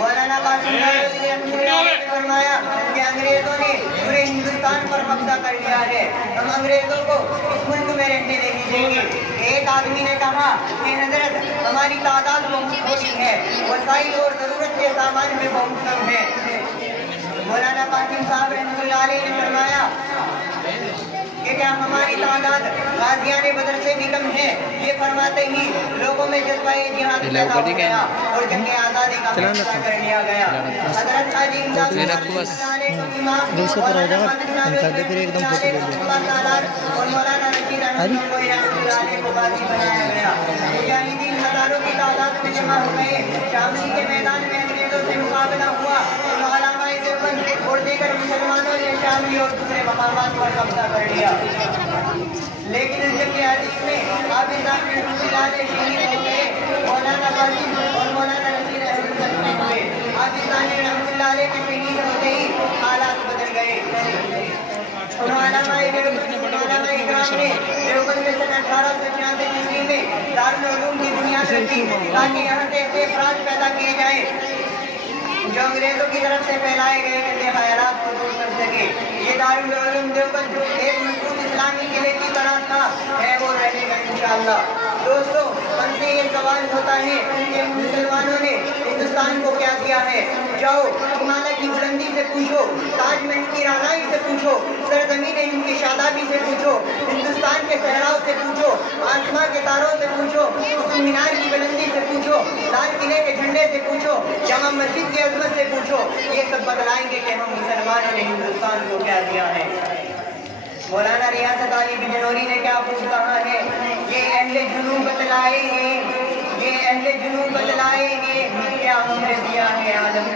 مولانا قاسم نے فرمایا کہ انگریزوں نے پورے ہندوستان پر قبضہ کر لیا ہے، ہم انگریزوں کو اس ملک میں رہنے نہیں دیں گے۔ ایک آدمی نے کہا کہ حضرت ہماری تعداد بہت چھوٹی ہے، وسائل اور ضرورت کے سامان میں بہت کم ہے۔ مولانا قاسم صاحب رحمۃ اللہ علیہ نے فرمایا کہ کیا ہماری تعداد غازیان بدر سے بھی کم ہے؟ یہ فرماتے ہی لوگوں میں جذبہ جہاد پیدا ہو گیا اور جنگ آزادی کا فیصلہ کر لیا گیا۔ حضرت حاجی امداد اور مولانا رشید احمد کو غازی بنایا گیا۔ مجاہدین ہزاروں کی تعداد میں جمع ہو گئے، شاملی کے میدان میں انگریزوں سے مقابلہ ہوا اور علامہ دیوبند اور دیگر مسلمانوں نے شاملی اور دوسرے مقامات پر قبضہ کر لیا، لیکن اس جنگ عظیم میں حافظ ذاکر رحمۃ اللہ علیہ شہید ہو گئے۔ مولانا قاسم اور مولانا رشید احمد زخمی ہوئے۔ حافظ ذاکر رحمۃ اللہ علیہ کے شہید ہوتے ہی حالات بدل گئے۔ علامہ اکرام نے دیوبند میں سن 1896 عیسوی میں دارالعلوم کی بنیاد رکھی تاکہ یہاں سے ایسے افراد پیدا کیے جائیں جو انگریزوں کی طرف سے پھیلائے گئے گندے خیالات کو دور کر سکے۔ یہ دارالعلوم دیوبند ایک مضبوط اسلامی قلعے کی طرح تھا، ہے وہ رہے گا انشاءاللہ۔ دوستو، ہم سے یہ سوال ہوتا ہے کہ مسلمانوں نے ہندوستان کو کیا دیا ہے؟ جاؤ ہمالیہ کی بلندی سے پوچھو، تاج محل کی رانائی سے پوچھو، سرزمین ہند کی شادابی سے پوچھو، ہندوستان کے صحراؤں سے پوچھو، آسمان کے تاروں سے پوچھو، قطب مینار کی بلندی سے پوچھو، لال قلعے کے جھنڈے سے پوچھو، جامع مسجد کی عظمت سے پوچھو، یہ سب بتلائیں گے کہ ہم مسلمانوں نے ہندوستان کو کیا دیا ہے۔ مولانا ریاست علی بجنوری نے کیا خوب کہا ہے، یہ اہل جنوب بتلائیں گے، یہ اہل جنوب بتلائیں گے کیا ہم نے دیا ہے عالم